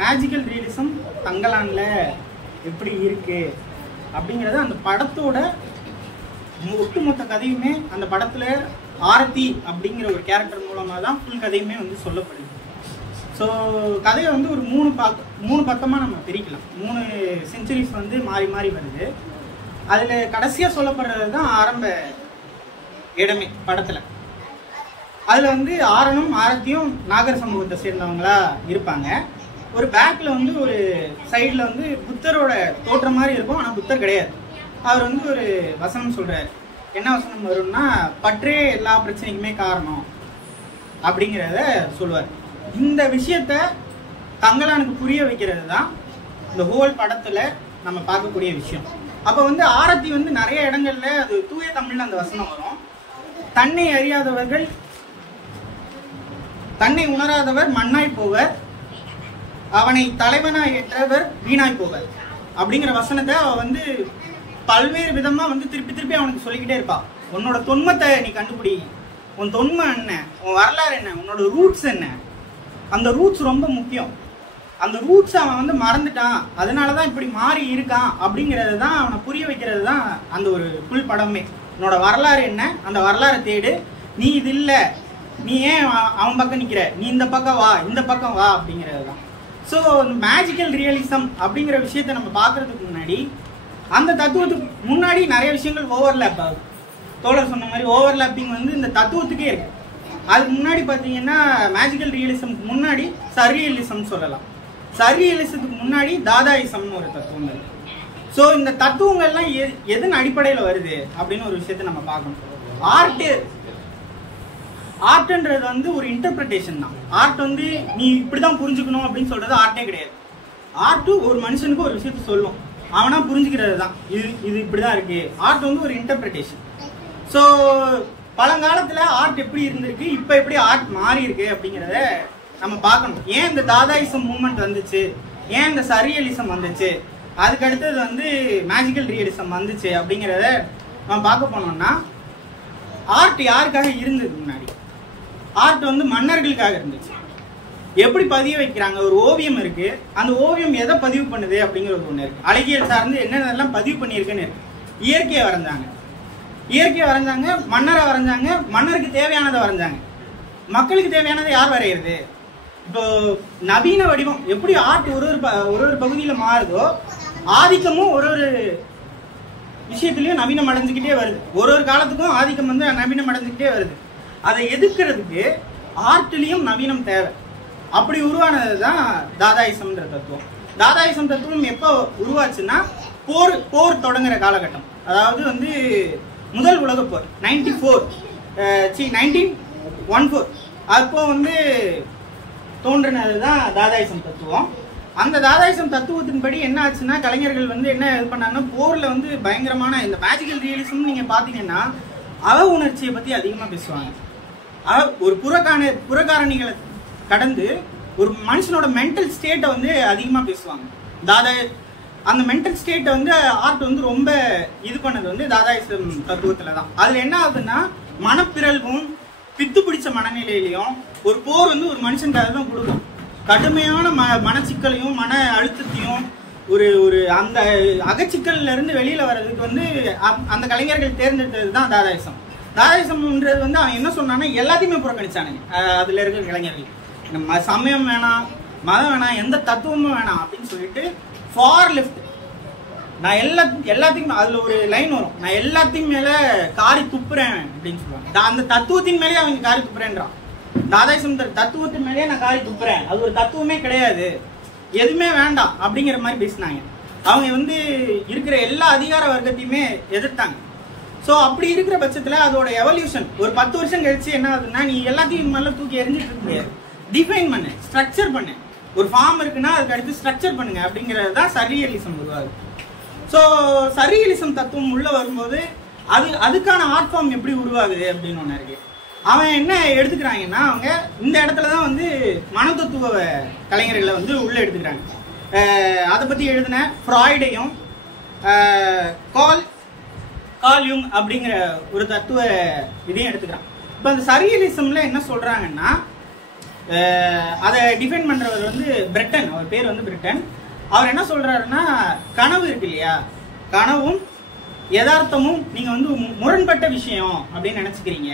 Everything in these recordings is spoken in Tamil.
மேஜிக்கல் ரியலிசம் தங்கலான்ல எப்படி இருக்கு அப்படிங்கிறது அந்த படத்தோட ஒட்டுமொத்த கதையுமே அந்த படத்துல ஆரத்தி அப்படிங்கிற ஒரு கேரக்டர் மூலமா தான் ஃபுல் கதையுமே வந்து சொல்லப்படுது. ஸோ கதையை வந்து ஒரு மூணு பக்கமாக நம்ம பிரிக்கலாம். 3 செஞ்சுரிஸ் வந்து மாறி மாறி வருது. அதில் கடைசியாக சொல்லப்படுறது தான் ஆரம்ப இடமே படத்தில். அதில் வந்து ஆரனும் ஆரத்தியும் நாகர் சமூகத்தை சேர்ந்தவங்களா இருப்பாங்க. ஒரு பேக்கில் வந்து ஒரு சைடில் வந்து புத்தரோட தோற்றம் மாதிரி இருக்கும், ஆனால் புத்தர் கிடையாது. அவர் வந்து ஒரு வசனம் சொல்கிறார். என்ன வசனம் வரும்னா, பற்றே எல்லா பிரச்சனைக்குமே காரணம் அப்படிங்கிறத சொல்லுவார். இந்த விஷயத்த தங்கலானுக்கு புரிய வைக்கிறது தான் இந்த ஹோல் படத்தில் நம்ம பார்க்கக்கூடிய விஷயம். அப்போ வந்து ஆரத்தி வந்து நிறைய இடங்கள்ல அது தூய தமிழ்ல அந்த வசனம் வரும். தன்னை அறியாதவர்கள், தன்னை உணராதவர் மண்ணாய் போவர், அவனை தலைவனாய் ஏற்றவர் வீணாய் போவர் அப்படிங்கிற வசனத்தை அவ வந்து பல்வேறு விதமா வந்து திருப்பி திருப்பி அவனுக்கு சொல்லிக்கிட்டே இருப்பா. உன்னோட தொன்மத்தை நீ கண்டுபிடி, உன் தொன்மை என்ன, உன் வரலாறு என்ன, உன்னோட ரூட்ஸ் என்ன. அந்த ரூட்ஸ் ரொம்ப முக்கியம். அந்த ரூட்ஸ் அவன் வந்து மறந்துட்டான், அதனாலதான் இப்படி மாறி இருக்கான் அப்படிங்கிறது தான் அவனை புரிய வைக்கிறது தான் அந்த ஒரு ஃபுல் படமே. உன்னோட வரலாறு என்ன, அந்த வரலாறை தேடு, நீ இது இல்லை, நீ ஏன் அவன் பக்கம் நிற்கிற, நீ இந்த பக்கம் வா, இந்த பக்கம் வா அப்படிங்கிறது தான். ஸோ மேஜிக்கல் ரியலிசம் அப்படிங்கிற விஷயத்த நம்ம பார்க்கறதுக்கு முன்னாடி அந்த தத்துவத்துக்கு முன்னாடி நிறைய விஷயங்கள் ஓவர்லேப் ஆகும். தோழர் சொன்ன மாதிரி ஓவர்லேப்பிங் வந்து இந்த தத்துவத்துக்கே இருக்கு. அதுக்கு முன்னாடி பார்த்தீங்கன்னா மேஜிக்கல் ரியலிசம்க்கு முன்னாடி சர்ரியலிசம் சொல்லலாம். சர்ரியலிசத்துக்கு முன்னாடி தாதாயிசம்னு ஒரு தத்துவம் இருக்கு. ஸோ இந்த தத்துவங்கள்லாம் எதன் அடிப்படையில் வருது அப்படின்னு ஒரு விஷயத்த நம்ம பார்க்கணும். ஆர்ட்ன்றது வந்து ஒரு இன்டர்பிரிட்டேஷன் தான். ஆர்ட் வந்து நீ இப்படிதான் புரிஞ்சுக்கணும் அப்படின்னு சொல்றது ஆர்ட்டே கிடையாது. ஆர்ட் ஒரு மனுஷனுக்கு ஒரு விஷயத்த சொல்லும், அவனா புரிஞ்சுக்கிறது தான். இது இப்படிதான் இருக்கு. ஆர்ட் வந்து ஒரு இன்டர்பிரிட்டேஷன். ஸோ பழங்காலத்துல ஆர்ட் எப்படி இருந்திருக்கு, இப்ப எப்படி ஆர்ட் மாறி இருக்கு அப்படிங்கிறத நம்ம பார்க்கணும். ஏன் இந்த தாதாயிசம் மூவ்மெண்ட் வந்துச்சு, ஏன் இந்த சர்ரியலிசம் வந்துச்சு, அதுக்கு அடுத்தது வந்து மேஜிக்கல் ரியலிசம் வந்துச்சு அப்படிங்கிறத நம்ம பார்க்க போனோம்னா, ஆர்ட் யாருக்காக இருந்தது முன்னாடி? ஆர்ட் வந்து மன்னர்களுக்காக இருந்துச்சு. எப்படி பதிய வைக்கிறாங்க, ஒரு ஓவியம் இருக்கு, அந்த ஓவியம் எதை பதிவு பண்ணுது அப்படிங்கிறது ஒண்ணு இருக்கு. அழகியல் சார்ந்து என்னென்னலாம் பதிவு பண்ணியிருக்குன்னு இருக்கு. இயற்கையை வரைஞ்சாங்க, மன்னரை வரைஞ்சாங்க, மன்னருக்கு தேவையானதை வரைஞ்சாங்க. மக்களுக்கு தேவையானதை யார் வரைகிறது? இப்போ நவீன வடிவம் எப்படி ஆர்ட் ஒரு பகுதியில மாறுதோ, ஆதிக்கமும் ஒரு விஷயத்திலயும் நவீனம் அடைஞ்சுக்கிட்டே வருது. ஒரு காலத்துக்கும் ஆதிக்கம் வந்து நவீனம் அடைஞ்சுக்கிட்டே வருது. அதை எதிர்க்கிறதுக்கு ஆர்ட்லயும் நவீனம் தேவை. அப்படி உருவானதுதான் தாதாயிசம்ன்ற தத்துவம். தாதாயிசம் தத்துவம் எப்போ உருவாச்சுன்னா, போர் தொடங்குற காலகட்டம். அதாவது வந்து முதல் உலக போர் 1914 அப்போ வந்து தோன்றினதுதான் தாதாயிசம் தத்துவம். அந்த தாதாயிசம் தத்துவத்தின்படி என்ன ஆச்சுன்னா, கலைஞர்கள் வந்து என்ன இது பண்ணாங்கன்னா, போர்ல வந்து பயங்கரமான இந்த மேஜிக்கல் ரியலிசம் நீங்க பாத்தீங்கன்னா அவ உணர்ச்சியை பத்தி அதிகமா பேசுவாங்க. ஒரு புறகாரணிகளை கடந்து ஒரு மனுஷனோட மென்டல் ஸ்டேட்டை வந்து அதிகமா பேசுவாங்க. அந்த மென்டல் ஸ்டேட்டை வந்து ஆர்ட் வந்து ரொம்ப இது பண்ணது வந்து தாதாயிசம் தத்துவத்துல தான். அதுல என்ன ஆகுதுன்னா, மனப்பிறழ்வும் பித்து பிடிச்ச மனநிலையிலையும் ஒரு போர் வந்து ஒரு மனுஷனுக்காக தான் கொடுக்கும். கடுமையான மனச்சிக்கலையும் மன அழுத்தத்தையும் ஒரு அந்த அகச்சிக்கல்ல இருந்து வெளியில வர்றதுக்கு வந்து அந்த கலைஞர்கள் தேர்ந்தெடுத்தது தான் தாதாயிசம். தாதாயிசம்ன்றது வந்து அவன் என்ன சொன்னான்னா, எல்லாத்தையுமே புறக்கணிச்சானுங்க. அதுல இருக்கிற கலைஞர்கள் நம்ம சமயம் வேணாம், மதம் வேணாம், எந்த தத்துவமும் வேணாம் அப்படின்னு சொல்லிட்டு ஃபார் லெஃப்ட். நான் எல்லாத்தையும் அதுல ஒரு லைன் வரும், நான் எல்லாத்தையும் மேல காரி துப்புறேன் அப்படின்னு சொல்லுவாங்க. அந்த தத்துவத்தின் மேலேயே அவங்க காரி துப்புறேன்றான். தாதாயிசம் தத்துவத்தின் மேலேயே நான் காரி துப்புறேன், அது ஒரு தத்துவமே கிடையாது, எதுவுமே வேண்டாம் அப்படிங்கிற மாதிரி பேசினாங்க. அவங்க வந்து இருக்கிற எல்லா அதிகார வர்க்கத்தையுமே எதிர்த்தாங்க. ஸோ அப்படி இருக்கிற பட்சத்துல அதோட எவல்யூஷன் ஒரு 10 வருஷம் கழிச்சு என்ன ஆகுதுன்னா, நீ எல்லாத்தையும் மேல தூக்கி எரிஞ்சிட்டு இருக்க முடியாது, டிஃபைன் பண்ணு, ஸ்ட்ரக்சர் பண்ணு. ஒரு ஃபார்ம் இருக்குன்னா அதுக்கு அடுத்து ஸ்ட்ரக்சர் பண்ணுங்க அப்படிங்கிறது தான் சர்ரியலிசம் உருவாகுது. ஸோ சர்ரியலிசம் தத்துவம் உள்ள வரும்போது அதுக்கான ஆர்ட் ஃபார்ம் எப்படி உருவாகுது அப்படின்னு ஒன்று இருக்கு. அவன் என்ன எடுத்துக்கிறாங்கன்னா, அவங்க இந்த இடத்துலதான் வந்து மனதத்துவ கலைஞர்களை வந்து உள்ள எடுத்துக்கிறாங்க. அதை பத்தி எழுதின ஃப்ராய்டையும் கார்ல் யுங் அப்படிங்கிற ஒரு தத்துவ இதையும் எடுத்துக்கிறான். இப்போ அந்த சர்ரியலிசம்ல என்ன சொல்றாங்கன்னா, அதை டிஃபைன் பண்றவர் வந்து பிரிட்டன், அவர் பேர் வந்து பிரிட்டன். அவர் என்ன சொல்றாருன்னா, கனவு இருக்கு இல்லையா, கனவும் யதார்த்தமும் நீங்க வந்து முரண்பட்ட விஷயம் அப்படின்னு நினைச்சுக்கிறீங்க.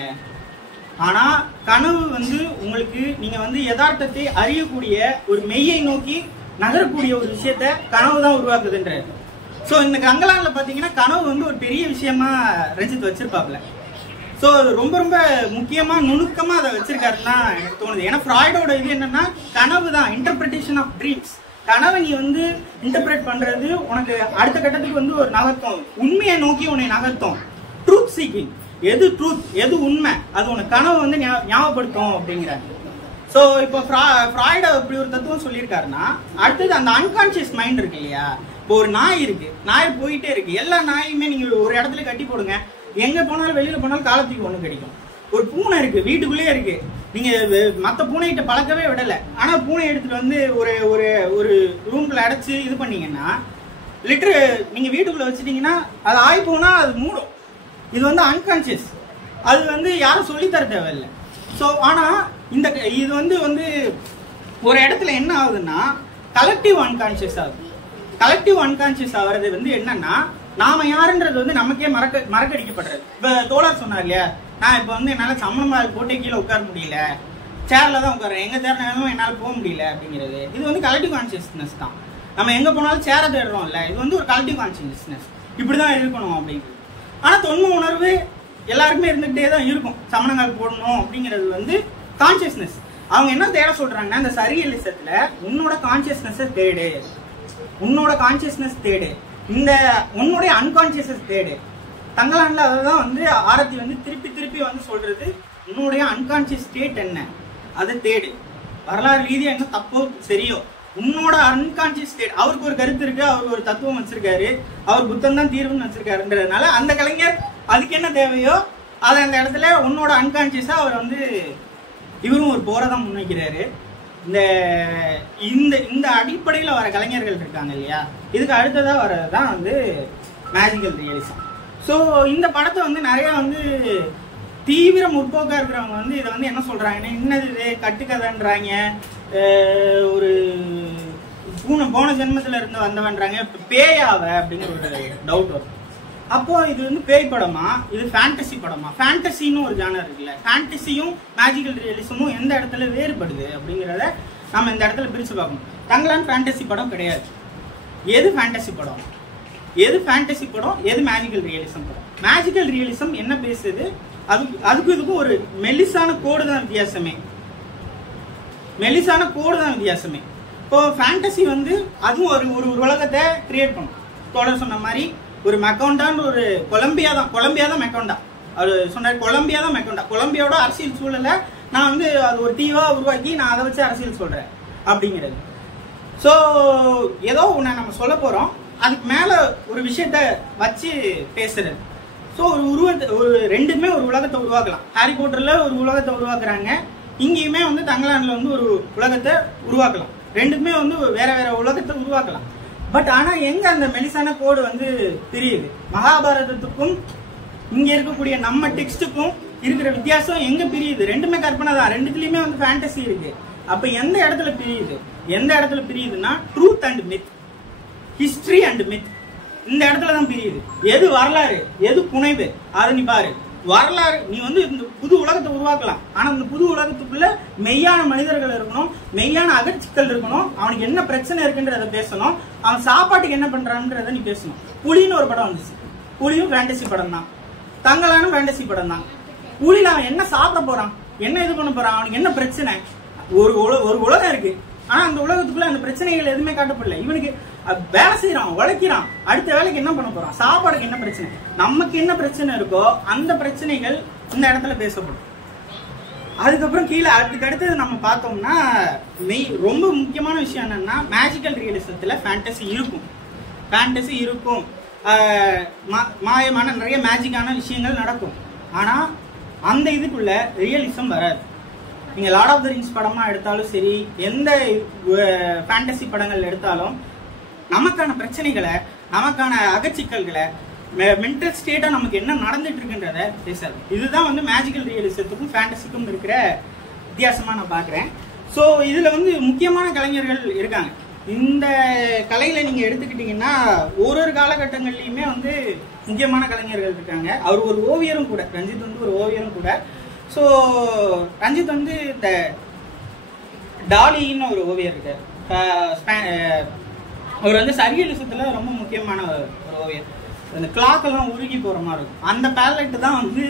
ஆனா கனவு வந்து உங்களுக்கு நீங்க வந்து யதார்த்தத்தை அறியக்கூடிய ஒரு மெய்யை நோக்கி நகரக்கூடிய ஒரு விஷயத்த கனவு தான் உருவாக்குதுன்றாரு. ஸோ இந்த கங்கலான்ல பாத்தீங்கன்னா கனவு வந்து ஒரு பெரிய விஷயமா ரஞ்சித் வச்சிருப்பாப்ல. ஸோ ரொம்ப ரொம்ப முக்கியமா நுணுக்கமா அதை வச்சிருக்காருன்னா எனக்கு தோணுது. ஏன்னா ஃப்ராய்டோட இது என்னன்னா கனவு தான், இன்டர்பிரிட்டேஷன் ஆஃப் ட்ரீம்ஸ். கனவை நீ வந்து இன்டர்பிரேட் பண்றது உனக்கு அடுத்த கட்டத்துக்கு வந்து ஒரு நகர்த்தம், உண்மையை நோக்கி உன்னை நகர்த்தம். ட்ரூத் சீக்கிங், எது ட்ரூத் எது உண்மை அது உனக்கு கனவு வந்து ஞாபகப்படுத்தும் அப்படிங்கிறாங்க. ஸோ இப்போ ஃப்ராய்டு இப்படி ஒரு தத்துவம் சொல்லியிருக்காருன்னா, அடுத்தது அந்த அன்கான்சியஸ் மைண்ட் இருக்கு இல்லையா. இப்போ ஒரு நாய் இருக்கு, நாய் போயிட்டே இருக்கு. எல்லா நாயுமே நீங்க ஒரு இடத்துல கட்டி போடுங்க, எங்க போனாலும் வெளியில போனாலும் காலத்துக்கு ஒண்ணு கிடைக்கும். ஒரு பூனை இருக்கு, வீட்டுக்குள்ளேயே இருக்கு, நீங்க மற்ற பூனைகிட்ட பழக்கவே விடல, ஆனா பூனை எடுத்துட்டு வந்து ஒரு ஒரு ஒரு ரூம்ல அடைச்சு இது பண்ணீங்கன்னா, லிட்டர் நீங்க வீட்டுக்குள்ள வச்சுட்டீங்கன்னா அது ஆகி போனா அது மூடும். இது வந்து அன்கான்சியஸ், அது வந்து யாரும் சொல்லித்தர தேவையில்லை. ஸோ ஆனா இந்த இது வந்து ஒரு இடத்துல என்ன ஆகுதுன்னா கலெக்டிவ் அன்கான்சியஸ் ஆகுது. கலெக்டிவ் அன்கான்சியஸ் ஆகிறது வந்து என்னன்னா, நாம யாருன்றது வந்து நமக்கே மறக்கடிக்கப்படுறது. இப்ப தோழர் சொன்னார் இல்லையா, நான் இப்ப வந்து என்னால சமணமா போட்டே கீழே உட்கார முடியல, சேர்ல தான் உட்காரேன், எங்க தேர்னாலும் என்னால் போக முடியல அப்படிங்கிறது. இது வந்து கலெக்டிவ் கான்சியஸ்னஸ் தான். நம்ம எங்க போனாலும் சேரை தேடுறோம்ல, இது வந்து ஒரு கலெக்டிவ் கான்சியஸ்னஸ், இப்படிதான் இருக்கணும் அப்படிங்கிறது. ஆனா தொன்ம உணர்வு எல்லாருக்குமே இருந்துகிட்டே தான் இருக்கும். சமணங்கால் போடணும் அப்படிங்கிறது வந்து கான்சியஸ்னஸ். அவங்க என்ன தேட சொல்றாங்கன்னா, இந்த சரியலிசத்துல உன்னோட கான்சியஸ்னஸ் தேடு, உன்னோட கான்சியஸ்னஸ் தேடு, இந்த உன்னுடைய அன்கான்சியஸ் தேடு. தங்கலான்ல அதுதான் வந்து ஆரத்தி வந்து திருப்பி திருப்பி வந்து சொல்றது, உன்னுடைய அன்கான்சியஸ் ஸ்டேட் என்ன அதை தேடு. வரலாறு ரீதியா என்ன தப்போ சரியோ, உன்னோட அன்கான்சியஸ் ஸ்டேட். அவருக்கு ஒரு கருத்து இருக்கு, அவருக்கு ஒரு தத்துவம் வச்சிருக்காரு, அவர் புத்தம் தான் தீர்வுன்னு வச்சிருக்காருன்றதுனால அந்த கலைஞர் அதுக்கு என்ன தேவையோ அதை அந்த இடத்துல உன்னோட அன்கான்சியஸா அவர் வந்து இவரும் ஒரு போராட்டம் முன்வைக்கிறாரு. இந்த இந்த அடிப்படையில் வர கலைஞர்கள் இருக்காங்க இல்லையா, இதுக்கு அடுத்ததா வர்றதுதான் வந்து மேஜிக்கல் ரியலிசம். ஸோ இந்த படத்தை வந்து நிறைய வந்து தீவிர முற்போக்கா இருக்கிறவங்க வந்து இதை வந்து என்ன சொல்றாங்கன்னா, என்னது இது கட்டுக்கதைன்றாங்க, ஒரு போன ஜென்மத்துல இருந்து வந்தவன்றாங்க, பேயாவ அப்படிங்கிற ஒரு டவுட் வரும். அப்போ இது வந்து பேய் படமா, இது ஃபேண்டசி படமா? ஃபேண்டசின்னு ஒரு ஜானர் இருக்குல்ல, ஃபேண்டசியும் மேஜிக்கல் ரியலிசமும் எந்த இடத்துல வேறுபடுது அப்படிங்கிறத நம்ம இந்த இடத்துல பிரிச்சு பார்க்கணும். தங்கலான் ஃபேண்டசி படம் கிடையாது. எது ஃபேண்டசி படம், எது ஃபேண்டசி படம், எது மேஜிக்கல் ரியலிசம் படம்? மேஜிக்கல் ரியலிசம் என்ன பேசுது, அதுக்கும் இதுக்கும் ஒரு மெல்லிசான கோடு தான் வித்தியாசமே, மெல்லிசான கோடு தான் வித்தியாசமே. இப்போ ஃபேண்டசி வந்து அதுவும் ஒரு உலகத்தை கிரியேட் பண்ணும். தொடர் சொன்ன மாதிரி ஒரு மெக்கோண்டான்னு ஒரு கொலம்பியா தான் மெக்கோண்டா, அவர் சொன்னார் கொலம்பியா தான் மெக்கோண்டா. கொலம்பியாவோட அரசியல் சூழலை நான் வந்து அது ஒரு தீவா உருவாக்கி நான் அதை வச்சு அரசியல் சொல்றேன் அப்படிங்கிறது. ஸோ ஏதோ ஒன்று நம்ம சொல்ல போறோம், அதுக்கு மேல ஒரு விஷயத்த வச்சு பேசுறது. ஸோ ஒரு ரெண்டுமே ஒரு உலகத்தை உருவாக்கலாம். ஹாரி பாட்டர்ல ஒரு உலகத்தை உருவாக்குறாங்க, இங்கேயுமே வந்து தங்கலான்ல வந்து ஒரு உலகத்தை உருவாக்கலாம். ரெண்டுக்குமே வந்து வேற வேற உலகத்தை உருவாக்கலாம். பட் ஆனா எங்க அந்த மெலிசான கோடு வந்து பிரியுது? மகாபாரதத்துக்கும் இங்க இருக்கக்கூடிய நம்ம டெக்ஸ்டுக்கும் இருக்கிற வித்தியாசம் எங்க பிரியுது? ரெண்டுமே கற்பனை தான், ரெண்டுத்துலயுமே வந்து ஃபேண்டசி இருக்கு. அப்ப எந்த இடத்துல பிரியுது? எந்த இடத்துல பிரியுதுன்னா truth and myth, history and myth, இந்த இடத்துல தான் பிரியுது. எது வரலாறு எது புனைவு அதை நீ பாரு. வரலாறு நீ வந்து இந்த புது உலகத்தை உருவாக்கலாம், ஆனா இந்த புது உலகத்துக்குள்ள மெய்யான மனிதர்கள் இருக்கணும், மெய்யான அகச்சிக்கல் இருக்கணும், அவனுக்கு என்ன பிரச்சனை இருக்குன்றத பேசணும், அவன் சாப்பாட்டுக்கு என்ன பண்றான்றத நீ பேசணும். புலின்னு ஒரு படம் வந்துச்சு, புலியும் ஃபேண்டசி படம் தான், தங்கலானும் ஃபேண்டசி படம் தான். புலியில அவன் என்ன சாப்பிட போறான், என்ன இது பண்ண போறான், அவனுக்கு என்ன பிரச்சனை? ஒரு உலகம் இருக்கு, ஆனா அந்த உலகத்துக்குள்ள அந்த பிரச்சனைகள் எதுவுமே காட்டப்படல. இவனுக்கு வேலை செய்யறான், உழைக்கிறான், அடுத்த வேலைக்கு என்ன பண்ண போறான், சாப்பாடுக்கு என்ன பிரச்சனை, நமக்கு என்ன பிரச்சனை இருக்கோ அந்த பிரச்சனைகள் இந்த இடத்துல பேசப்படும். அதுக்கப்புறம் கீழே அதுக்கு அடுத்தது நம்ம பார்த்தோம்னா ரொம்ப முக்கியமான விஷயம் என்னன்னா, மேஜிக்கல் ரியலிசத்துல ஃபேண்டசி இருக்கும், ஃபேண்டசி இருக்கும், மாயமான நிறைய மேஜிக்கான விஷயங்கள் நடக்கும். ஆனா அந்த இதுக்குள்ள ரியலிசம் வராது. நீங்க லார்ட் ஆஃப் த ரிங்ஸ் படமா எடுத்தாலும் சரி, எந்த ஃபேண்டசி படங்கள் எடுத்தாலும் நமக்கான பிரச்சனைகளை, நமக்கான அகச்சிக்கல்களை, மென்டல் ஸ்டேட்டா நமக்கு என்ன நடந்துட்டு இருக்குன்றத பேசாது. இதுதான் வந்து மேஜிக்கல் ரியலிசத்துக்கும் ஃபேண்டசிக்கும் இருக்கிற வித்தியாசமா நான் பாக்குறேன். ஸோ இதுல வந்து முக்கியமான கலைஞர்கள் இருக்காங்க. இந்த கலையில நீங்க எடுத்துக்கிட்டீங்கன்னா ஒரு காலகட்டங்கள்லயுமே வந்து முக்கியமான கலைஞர்கள் இருக்காங்க. அவர் ஒரு ஓவியரும் கூட, ரஞ்சித் வந்து ஒரு ஓவியரும் கூட. ஸோ ரஞ்சித் வந்து இந்த டாலின்னு ஒரு ஓவியர் இருக்கார். அவர் வந்து சரியலிசத்துல ரொம்ப முக்கியமான ஒரு ஓவியர். அந்த கிளாக் எல்லாம் உருகி போற மாதிரி இருக்கும். அந்த பேலட் தான் வந்து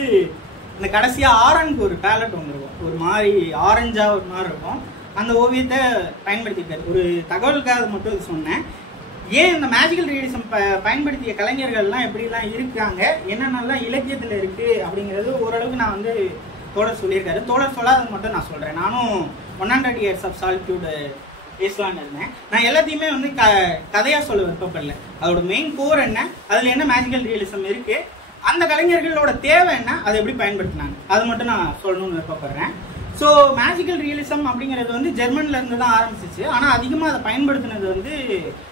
இந்த கடைசியா ஆரஞ்சுக்கு ஒரு பேலட் ஒன்று இருக்கும், ஒரு மாதிரி ஆரஞ்சா ஒரு மாதிரி இருக்கும். அந்த ஓவியத்தை பயன்படுத்திட்டார். ஒரு தகவலுக்காக மட்டும் சொன்னேன். ஏன் இந்த மேஜிக்கல் ரியலிசம் பயன்படுத்திய கலைஞர்கள்லாம் எப்படிலாம் இருக்காங்க, என்னென்னலாம் இலக்கியத்தில் இருக்கு அப்படிங்கிறது ஓரளவுக்கு நான் வந்து தோழர் சொல்லியிருக்காரு. தோழர் சொல்லாதது மட்டும் நான் சொல்றேன். நானும் 100 Years of Solitude பேசலான்னு இருந்தேன். நான் எல்லாத்தையுமே வந்து கதையா சொல்ல விருப்பப்படல. அதோட மெயின் கோர் என்ன, அதுல என்ன மேஜிக்கல் ரியலிசம் இருக்கு, அந்த கலைஞர்களோட தேவை என்ன, அதை எப்படி பயன்படுத்தினாங்க, அது மட்டும் நான் சொல்லணும்னு விருப்பப்படுறேன். ஸோ மேஜிக்கல் ரியலிசம் அப்படிங்கிறது வந்து ஜெர்மன்ல இருந்து தான் ஆரம்பிச்சிச்சு. ஆனால் அதிகமாக அதை பயன்படுத்தினது வந்து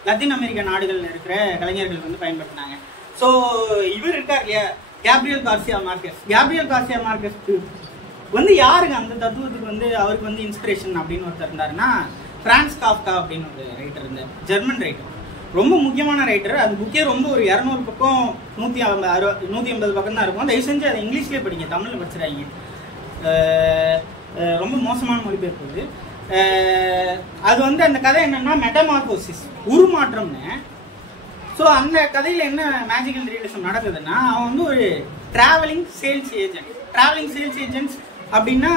லத்தீன் அமெரிக்க நாடுகளில் இருக்கிற கலைஞர்கள் வந்து பயன்படுத்தினாங்க. ஸோ இவர் இருக்கார் இல்லையா, கேப்ரியல் கார்சியா மார்கெஸ். கேப்ரியல் கார்சியா மார்கெஸ் வந்து யாருங்க அந்த தத்துவத்துக்கு வந்து அவருக்கு வந்து இன்ஸ்பிரேஷன் அப்படின்னு ஒருத்தர் இருந்தாருன்னா, பிரான்ஸ் காஃப்கா அப்படின்னு ஒரு ரைட்டர் இருந்தார், ஜெர்மன் ரைட்டர், ரொம்ப முக்கியமான ரைட்டர். அது புக்கே ரொம்ப ஒரு 200 பக்கம் 150 பக்கம் தான் இருக்கும். தயவு செஞ்சு அதை இங்கிலீஷ்லேயே படிங்க, தமிழில் படிச்சிடாங்க. ரொம்ப மோசமான மொழிபெயர்ப்பு. அது வந்து அந்த கதை என்னன்னா மெட்டமார்போசிஸ், உருமாற்றம்னு. ஸோ அந்த கதையில் என்ன மேஜிக்கல் ரியலிசம் நடக்குதுன்னா, அவன் வந்து ஒரு travelling sales agent. Travelling sales agents அப்படின்னா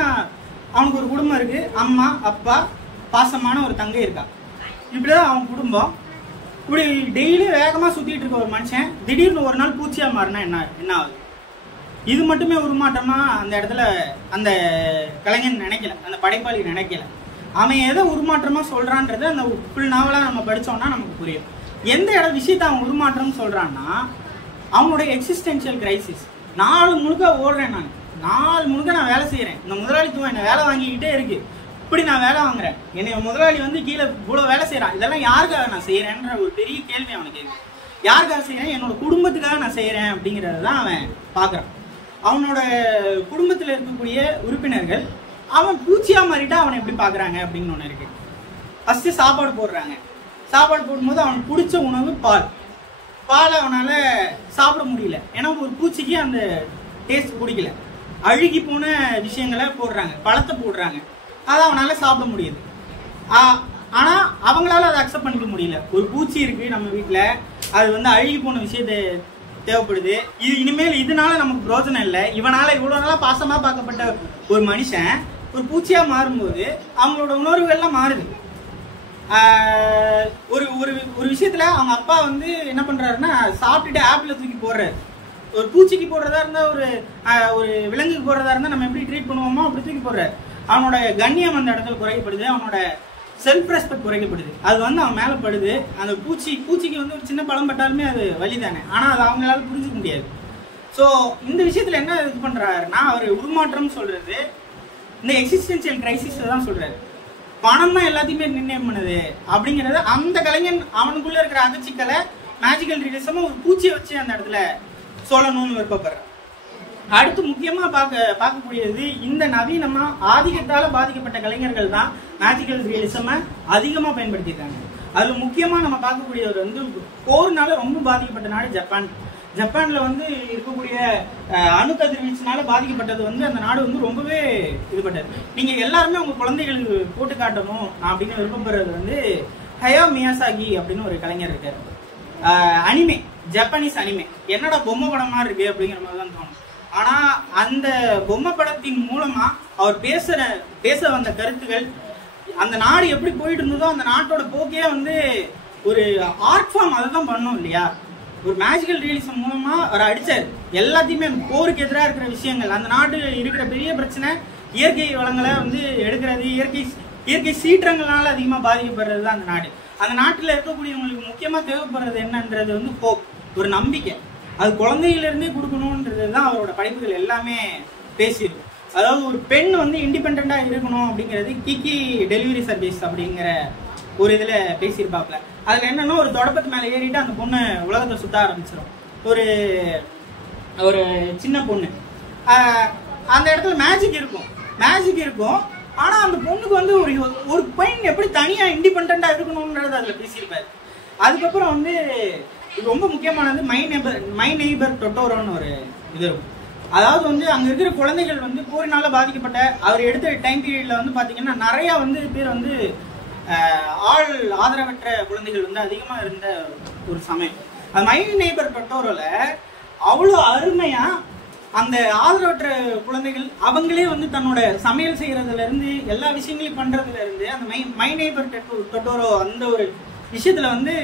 அவனுக்கு ஒரு குடும்பம் இருக்கு, அம்மா அப்பா பாசமான ஒரு தங்கை இருக்கா. இப்படிதான் அவன் குடும்பம். இப்படி டெய்லி வேகமாக சுற்றிட்டு இருக்க ஒரு மனுஷன் திடீர்னு ஒரு நாள் பூச்சியா மாறினா என்ன ஆகுது? இது மட்டுமே உருமாற்றமா அந்த இடத்துல அந்த கலைஞன் நினைக்கல, அந்த படைப்பாளி நினைக்கல. அவன் எதை உருமாற்றமா சொல்றான்றது அந்த ஃபுல் நாவலா நம்ம படிச்சோம்னா நமக்கு புரியும். எந்த விஷயத்த அவன் உருமாற்றம் சொல்றான்னா, அவனுடைய எக்ஸிஸ்டென்ஷியல் கிரைசிஸ். நாள் முழுக்க ஓடுறேன், நாள் முழுக்க நான் வேலை செய்யறேன், இந்த முதலாளித்துவம் என்ன வேலை வாங்கிக்கிட்டே இருக்கு, இப்படி நான் வேலை வாங்குறேன், என்னை முதலாளி வந்து கீழே இவ்வளவு வேலை செய்யறான், இதெல்லாம் யாருக்காக நான் செய்யறேன்ற ஒரு பெரிய கேள்வி அவனுக்கு இருக்கு. யாருக்காக செய்யறேன், என்னோட குடும்பத்துக்காக நான் செய்யறேன் அப்படிங்கறதான் அவன் பாக்குறான். அவனோட குடும்பத்தில் இருக்கக்கூடிய உறுப்பினர்கள் அவன் பூச்சியா மாறிட்டா அவனை எப்படி பாக்குறாங்க அப்படின்னு ஒண்ணு இருக்கு. ஃபர்ஸ்ட் சாப்பாடு போடுறாங்க. சாப்பாடு போடும்போது அவனுக்கு பிடிச்ச உணவு பால் அவனால சாப்பிட முடியல, ஏன்னா ஒரு பூச்சிக்கு அந்த டேஸ்ட் பிடிக்கல. அழுகி போன விஷயங்களை போடுறாங்க, பழத்தை போடுறாங்க, அதை அவனால சாப்பிட முடியுது. ஆனா அவங்களால அதை அக்செப்ட் பண்ணிக்க முடியல. ஒரு பூச்சி இருக்கு நம்ம வீட்டுல, அது வந்து அழுகி போன விஷயத்தை தேவைப்படுது, இது இனிமேல் இதனால நமக்கு பிரோஜனம் இல்லை, இவனால இவ்வளவு நாளா பாசமா பார்க்கப்பட்ட ஒரு மனுஷன் ஒரு பூச்சியா மாறும்போது அவங்களோட உணர்வுகள்லாம் மாறுது. ஒரு ஒரு விஷயத்துல அவங்க அப்பா வந்து என்ன பண்றாருன்னா, சாப்பிட்டுட்டு ஆப்பிள தூக்கி போடுறாரு. ஒரு பூச்சிக்கு போடுறதா இருந்தா, ஒரு விலங்குக்கு போடுறதா இருந்தா நம்ம எப்படி ட்ரீட் பண்ணுவோமோ அப்படி தூக்கி போடுறாரு. அவனோட கண்ணியம் அந்த இடத்துல குறைக்கப்படுது, அவனோட செல்ஃப் ரெஸ்பெக்ட் குறைக்கப்படுது. அது வந்து அவன் மேல படுது. அந்த பூச்சிக்கு வந்து ஒரு சின்ன பழம் பட்டாலுமே அது வலி தானே, ஆனா அது அவங்களால புரிஞ்சுக்க முடியாது. ஸோ இந்த விஷயத்துல என்ன இது பண்றாருன்னா, அவர் உருமாற்றம் சொல்றது இந்த எக்ஸிஸ்டென்சியல் கிரைசிஸ் தான் சொல்றாரு. பணம் தான் எல்லாத்தையுமே நிர்ணயம் பண்ணுது அப்படிங்கறது அந்த கலைஞன் அவனுக்குள்ள இருக்கிற அகச்சிக்கலை மேஜிக்கல் ரியலிசம் ஒரு பூச்சியை வச்சு அந்த இடத்துல சொல்லணும்னு விருப்பப்படுற. அடுத்து முக்கியமா பார்க்கக்கூடியது, இந்த நவீனமா ஆதிக்கத்தால பாதிக்கப்பட்ட கலைஞர்கள் தான் மேஜிக்கல் ரியலிசம் அதிகமா பயன்படுத்தியிருக்காங்க. அதுல முக்கியமா நம்ம பார்க்கக்கூடியவர் வந்து போர்னால ரொம்ப பாதிக்கப்பட்ட நாடு ஜப்பான். ஜப்பான்ல வந்து இருக்கக்கூடிய அணு கதிர்வீச்சுனால பாதிக்கப்பட்டது வந்து அந்த நாடு வந்து ரொம்பவே இதுபட்டது. நீங்க எல்லாருமே உங்க குழந்தைகளுக்கு போட்டு காட்டணும் அப்படின்னு விருப்பப்படுறது வந்து ஹயாவ் மியாசாகி அப்படின்னு ஒரு கலைஞர் இருக்காரு. அனிமே, ஜப்பானீஸ் அனிமே, என்னோட பொம்மை படம் மாதிரி இருக்கு அப்படிங்கிற மாதிரி தான் தோணும். ஆனா அந்த பொம்மை படத்தின் மூலமா அவர் பேச வந்த கருத்துக்கள், அந்த நாடு எப்படி போயிட்டு இருந்ததோ அந்த நாட்டோட போக்கே வந்து ஒரு ஆர்ட் ஃபார்ம் அதை தான் பண்ணும் இல்லையா. ஒரு மேஜிக்கல் ரியலிசம் மூலமா அவர் அடிச்சாரு எல்லாத்தையுமே. போருக்கு எதிராக இருக்கிற விஷயங்கள், அந்த நாடு இருக்கிற பெரிய பிரச்சனை இயற்கை வளங்களை வந்து எடுக்கிறது, இயற்கை சீற்றங்களால அதிகமா பாதிக்கப்படுறது தான் அந்த நாடு. அந்த நாட்டுல இருக்கக்கூடியவங்களுக்கு முக்கியமா தேவைப்படுறது என்னன்றது வந்து ஹோப், ஒரு நம்பிக்கை. அது குழந்தையில இருந்தே கொடுக்கணும்ன்றது தான் அவரோட படைப்புகள் எல்லாமே பேசியிருக்கு. அதாவது ஒரு பெண் வந்து இண்டிபெண்டா இருக்கணும் அப்படிங்கிறது கிக்கி டெலிவரி சர்வீஸ் அப்படிங்கிற ஒரு இதுல பேசியிருப்பாப்ல. அதுல என்னன்னா, ஒரு தொடப்பத்து மேல ஏறிட்டு அந்த பொண்ணு உலகத்தை சுத்த ஆரம்பிச்சிடும். ஒரு சின்ன பொண்ணு. அந்த இடத்துல மேஜிக் இருக்கும். ஆனா அந்த பொண்ணுக்கு வந்து ஒரு பையன் எப்படி தனியா இண்டிபெண்டா இருக்கணும்ன்றது அதுல பேசியிருப்பாரு. அதுக்கப்புறம் வந்து இது ரொம்ப முக்கியமானது மை நெய்பர் டொட்டோரோன்னு ஒரு இது இருக்கும். அதாவது வந்து அங்க இருக்கிற குழந்தைகள் வந்து போரினால பாதிக்கப்பட்ட அவர் எடுத்த டைம் பீரியட்ல வந்து பாத்தீங்கன்னா நிறைய வந்து பேர் வந்து ஆள் ஆதரவற்ற குழந்தைகள் வந்து அதிகமா இருந்த ஒரு சமயம். அது மை நெய்பர் டொட்டோரோல அவ்வளோ அருமையா அந்த ஆதரவற்ற குழந்தைகள் அவங்களே வந்து தன்னோட சமையல் செய்யறதுல இருந்து எல்லா விஷயங்களையும் பண்றதுல இருந்து அந்த மை நெய்பர் டொட்டோரோ அந்த ஒரு விஷயத்துல வந்து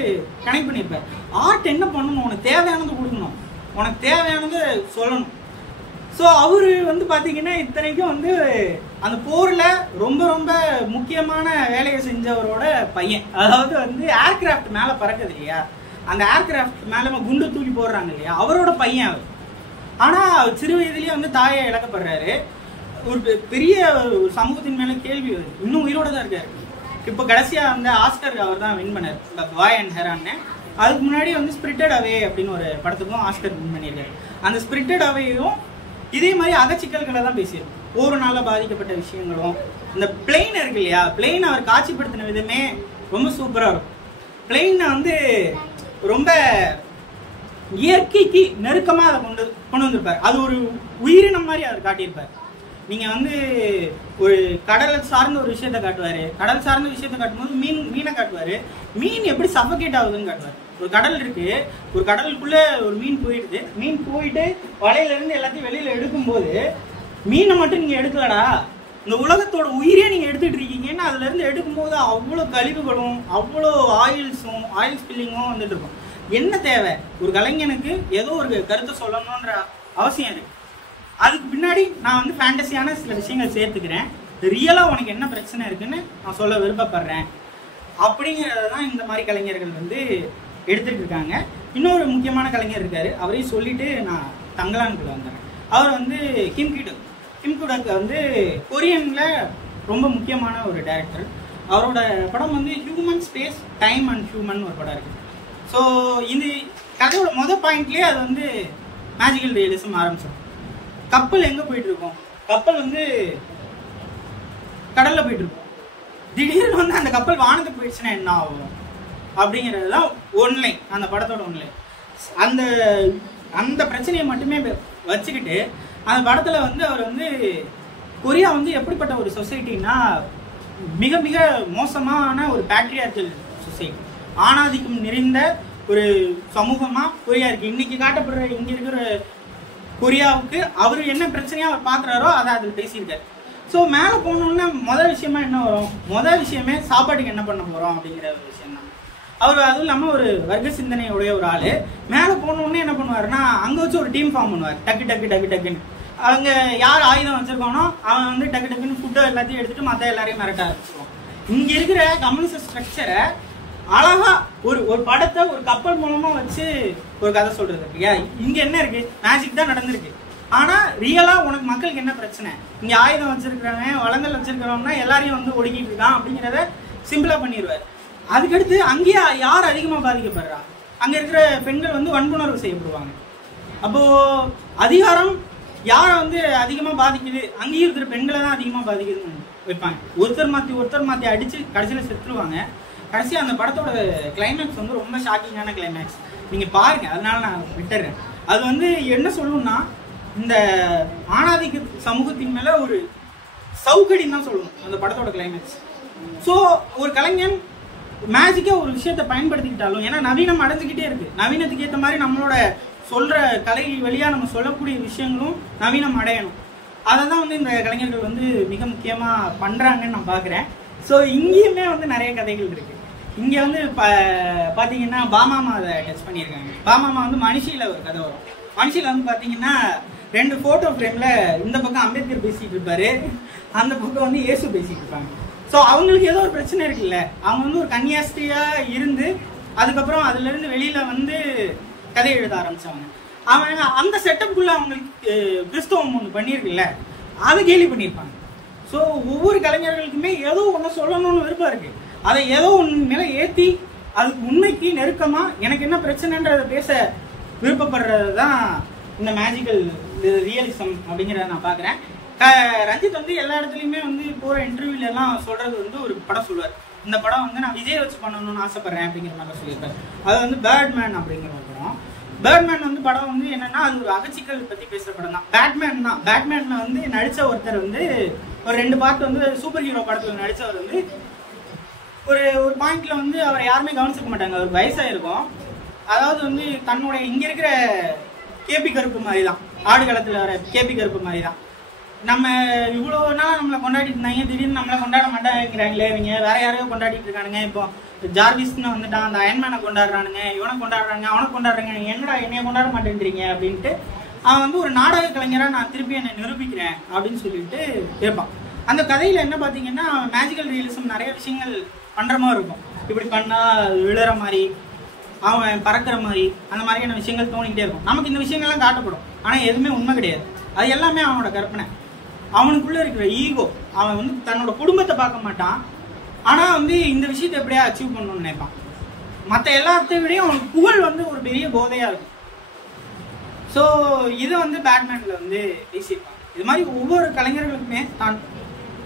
கனெக்ட் பண்ணியிருப்பார். ஆர்ட் என்ன பண்ணணும், உனக்கு தேவையானது கொடுக்கணும், உனக்கு தேவையானது சொல்லணும். ஸோ அவரு வந்து பாத்தீங்கன்னா இத்தனைக்கும் வந்து அந்த போர்ல ரொம்ப ரொம்ப முக்கியமான வேலையை செஞ்சவரோட பையன். அதாவது வந்து ஏர்கிராஃப்ட் மேல பறக்குது இல்லையா, அந்த ஏர்கிராஃப்ட் மேல குண்டு தூக்கி போடுறாங்க இல்லையா, அவரோட பையன் அவர். ஆனா சிறு வயதிலேயே வந்து தாயை இழக்கப்படுறாரு. ஒரு பெரிய ஒரு சமூகத்தின் மேல கேள்வி வருது. இன்னும் உயிரோட தான் இருக்காரு. இப்போ கடைசியா வந்து ஆஸ்கர் அவர் தான் வின் பண்ணார், பாய் அண்ட் ஹெரான்னு. அதுக்கு முன்னாடி வந்து ஸ்பிரிட்டட் அவே அப்படின்னு ஒரு படத்துக்கும் ஆஸ்கர் வின் பண்ணியிருக்காரு. அந்த ஸ்பிரிட்டட் அவேயும் இதே மாதிரி அகச்சிக்கல்களை தான் பேசியிருக்கோம். ஒரு நாள்ல பாதிக்கப்பட்ட விஷயங்களும். இந்த பிளெயின் இருக்கு இல்லையா, பிளெயின் அவர் காட்சிப்படுத்தின விதமே ரொம்ப சூப்பரா இருக்கும். பிளெயினை வந்து ரொம்ப இயற்கைக்கு நெருக்கமா அதை கொண்டு வந்திருப்பார். அது ஒரு உயிரினம் மாதிரி அவர் காட்டியிருப்பார். நீங்க வந்து ஒரு கடலை சார்ந்த ஒரு விஷயத்த காட்டுவாரு, கடல் சார்ந்த விஷயத்த காட்டும்போது மீனை காட்டுவாரு. மீன் எப்படி சஃபகேட் ஆகுதுன்னு காட்டுவாரு. ஒரு கடல் இருக்கு, ஒரு கடலுக்குள்ள ஒரு மீன் போயிடுது, மீன் போயிட்டு வலையில இருந்து எல்லாத்தையும் வெளியில எடுக்கும் போது மீனை மட்டும் நீங்க எடுக்கலடா, இந்த உலகத்தோட உயிரே நீங்க எடுத்துட்டு இருக்கீங்கன்னு அதுல இருந்து எடுக்கும் போது அவ்வளோ கழிவுகளும் அவ்வளோ ஆயில் ஸ்பில்லிங்கும் வந்துட்டு இருக்கும். என்ன தேவை, ஒரு கலைஞனுக்கு ஏதோ ஒரு கருத்தை சொல்லணும்ன்ற அவசியம் இருக்கு. அதுக்கு பின்னாடி நான் வந்து ஃபேண்டசியான சில விஷயங்கள் சேர்த்துக்கிறேன். ரியலா உனக்கு என்ன பிரச்சனை இருக்குன்னு நான் சொல்ல விருப்பப்படுறேன் அப்படிங்கிறதான் இந்த மாதிரி கலைஞர்கள் வந்து எடுத்துட்டு இருக்காங்க. இன்னொரு முக்கியமான கலைஞர் இருக்காரு, அவரையும் சொல்லிட்டு நான் தங்கலான்குள்ள வந்துடுறேன். அவர் வந்து கிம் குடக் வந்து கொரியன்ல ரொம்ப முக்கியமான ஒரு டைரக்டர். அவரோட படம் வந்து human space time and human ஒரு படம் இருக்கு. ஸோ இது கதையோட மொதல் பாயிண்ட்லேயே அது வந்து மேஜிக்கல் ரியலிசம் ஆரம்பிச்சிடும். கப்பல் எங்கே போயிட்டு இருக்கோம், கப்பல் வந்து கடலில் போயிட்டு இருக்கோம், திடீர்னு வந்து அந்த கப்பல் வானத்துக்கு போயிடுச்சுன்னா என்ன ஆகும் அப்படிங்கிறது தான் ஒன்லைன், அந்த படத்தோட ஒன்லைன். அந்த பிரச்சனையை மட்டுமே வச்சுக்கிட்டு அந்த படத்தில் வந்து அவர் வந்து கொரியா வந்து எப்படிப்பட்ட ஒரு சொசைட்டின்னா மிக மிக மோசமான ஒரு பேட்ரியார்கல் சொசைட்டி, ஆணாதிக்கம் நிறைந்த ஒரு சமூகமா கொரியா இருக்கு. இன்னைக்கு காட்டப்படுற இங்க இருக்கிற கொரியாவுக்கு அவர் என்ன பிரச்சனையா அவர் பாக்குறாரோ அதை அதில் பேசியிருக்காரு. ஸோ மேலே போனோம்னா முதல் விஷயமா என்ன வரும், முதல் விஷயமே சாப்பாட்டுக்கு என்ன பண்ண போறோம் அப்படிங்கிற ஒரு விஷயம் தான். அவர் அதுவும் இல்லாமல் ஒரு வர்க்க சிந்தனையுடைய ஒரு ஆளு. மேலே போனோடனே என்ன பண்ணுவாருன்னா அங்கே வச்சு ஒரு டீம் ஃபார்ம் பண்ணுவார். டக்குன்னு அவங்க யார் ஆயுதம் வச்சிருக்கானோ அவன் வந்து டக்குன்னு ஃபுட்டை எல்லாத்தையும் எடுத்துட்டு மற்ற எல்லாரையும் மிரட்ட ஆரம்பிச்சிருவான். இங்க இருக்கிற கம்யூனிஸ்ட் ஸ்ட்ரக்சரை அழகா ஒரு படத்தை ஒரு கப்பல் மூலமா வச்சு ஒரு கதை சொல்றது இல்லையா. இங்க என்ன இருக்கு, மேஜிக் தான் நடந்திருக்கு. ஆனா ரியலா உனக்கு மக்களுக்கு என்ன பிரச்சனை, இங்க ஆயுதம் வச்சிருக்கிறவங்க வளங்கள் வச்சிருக்கிறவங்கன்னா எல்லாரையும் வந்து ஒடுக்கிட்டு இருக்கான் அப்படிங்கிறத சிம்பிளா பண்ணிடுவார். அதுக்கடுத்து அங்கேயே யார் அதிகமா பாதிக்கப்படுறா, அங்க இருக்கிற பெண்கள் வந்து வன்புணர்வு செய்யப்படுவாங்க. அப்போ அதிகாரம் யாரை வந்து அதிகமா பாதிக்குது, அங்கேயும் இருக்கிற பெண்களை தான் அதிகமா பாதிக்குதுன்னு வைப்பாங்க. ஒருத்தர் மாத்தி அடிச்சு கடைசியில செத்துருவாங்க. கடைசி அந்த படத்தோட கிளைமேக்ஸ் வந்து ரொம்ப ஷாக்கிங்கான கிளைமேக்ஸ், நீங்க பாருங்க, அதனால நான் விட்டுறேன். அது வந்து என்ன சொல்லணும்னா இந்த ஆணாதிக்க சமூகத்தின் மேல ஒரு சவுக்கடின்னு தான் சொல்லணும் அந்த படத்தோட கிளைமேக்ஸ். ஸோ ஒரு கலைஞன் மேஜிக்கா ஒரு விஷயத்தை பயன்படுத்திக்கிட்டாலும், ஏன்னா நவீனம் அடைஞ்சுக்கிட்டே இருக்கு, நவீனத்துக்கு ஏற்ற மாதிரி நம்மளோட சொல்ற கலை வழியா நம்ம சொல்லக்கூடிய விஷயங்களும் நவீனம் அடையணும். அதை தான் வந்து இந்த கலைஞர்கள் வந்து மிக முக்கியமா பண்றாங்கன்னு நான் பாக்குறேன். ஸோ இங்கேயுமே வந்து நிறைய கதைகள் இருக்கு. இங்க வந்து பாத்தீங்கன்னா பாமாமா அதை டச் பண்ணியிருக்காங்க. பாமாமா வந்து மனுஷியில ஒரு கதை வரும். மனுஷியில வந்து பாத்தீங்கன்னா 2 போட்டோ ஃப்ரேம்ல இந்த பக்கம் அம்பேத்கர் பேசிட்டு இருப்பாரு, அந்த பக்கம் வந்து இயேசு பேசிட்டு இருப்பாங்க. ஸோ அவங்களுக்கு ஏதோ ஒரு பிரச்சனை இருக்குல்ல, அவங்க வந்து ஒரு கன்னியாஸ்திரியா இருந்து அதுக்கப்புறம் அதுல இருந்து வெளியில வந்து கதை எழுத ஆரம்பிச்சாங்க. அவங்க அந்த செட்டப்புக்குள்ள அவங்களுக்கு கிறிஸ்தவம் ஒன்று பண்ணியிருக்குல்ல, அதை கேலி பண்ணியிருப்பாங்க. ஸோ ஒவ்வொரு கலைஞர்களுக்குமே ஏதோ ஒன்று சொல்லணும்னு விருப்பம் இருக்கு. அதை ஏதோ ஒன்று மேலே ஏற்றி அதுக்கு உண்மைக்கு நெருக்கமா எனக்கு என்ன பிரச்சனைன்றதை பேச விருப்பப்படுறது தான் இந்த மேஜிக்கல் ரியலிசம் அப்படிங்கிறத நான் பார்க்குறேன். ரஞ்சித் வந்து எல்லா இடத்துலையுமே வந்து போகிற இன்டர்வியூல எல்லாம் சொல்றது வந்து ஒரு படம் சொல்லுவார். இந்த படம் வந்து நான் விஜய் வச்சு பண்ணணும்னு ஆசைப்படுறேன் அப்படிங்கிற மாதிரி சொல்லியிருப்பாரு. அது வந்து பேட்மேன் அப்படிங்கிற ஒரு படம். பேட்மேன் வந்து படம் வந்து என்னன்னா அது ஒரு அகச்சிக்கல் பற்றி பேசுகிற படம் தான். பேட்மேன் தான். பேட்மேன்ல வந்து நடித்த ஒருத்தர் வந்து ஒரு 2 பார்ட் வந்து சூப்பர் ஹீரோ படத்தில் நடித்தவர் வந்து ஒரு பாயிண்ட்ல வந்து அவரை யாருமே கவனிச்சிக்க மாட்டாங்க. அவர் வயசாயிருக்கும். அதாவது வந்து தன்னுடைய இங்கே இருக்கிற கேபி கருப்பு மாதிரி தான், ஆடுகளத்தில் வர கேபி கருப்பு மாதிரி தான். நம்ம இவ்வளோ நாள் நம்மளை கொண்டாடிட்டு இருந்தாங்க, திடீர்னு நம்மளை கொண்டாட மாட்டேங்கிறாங்களே, இவங்க வேற யாரையோ கொண்டாடிட்டு இருக்கானுங்க. இப்போ ஜார்விஸ்ன்னு வந்துட்டான், அந்த அயன்மேனை கொண்டாடுறானுங்க, இவனை கொண்டாடுறாங்க, அவனை கொண்டாடுறாங்க, என்னடா என்னைய கொண்டாட மாட்டேன்றீங்க அப்படின்ட்டு அவன் வந்து ஒரு நாடக கலைஞராக நான் திருப்பி என்னை நிரூபிக்கிறேன் அப்படின்னு சொல்லிட்டு இருப்பான். அந்த கதையில் என்ன பார்த்தீங்கன்னா மேஜிக்கல் ரியலிசம் நிறைய விஷயங்கள் பண்ணுற மாதிரி இருக்கும். இப்படி பண்ணால் விழுற மாதிரி, அவன் பறக்கிற மாதிரி, அந்த மாதிரியான விஷயங்கள் தோணிக்கிட்டே இருக்கும். நமக்கு இந்த விஷயங்கள்லாம் காட்டப்படும், ஆனால் எதுவுமே உண்மை கிடையாது. அது எல்லாமே அவனோட கற்பனை. அவனுக்குள்ளே இருக்கிற ஈகோ. அவன் வந்து தன்னோட குடும்பத்தை பார்க்க மாட்டான், ஆனால் வந்து இந்த விஷயத்தை எப்படியா அச்சீவ் பண்ணணும்னு நினைப்பான். மற்ற எல்லாத்த விடையும் அவனுக்கு புகழ் வந்து ஒரு பெரிய போதையாக இருக்கும். ஸோ இது வந்து பேட்மேனில் வந்து பேசியிருப்பான். இது மாதிரி ஒவ்வொரு கலைஞர்களுக்குமே தான்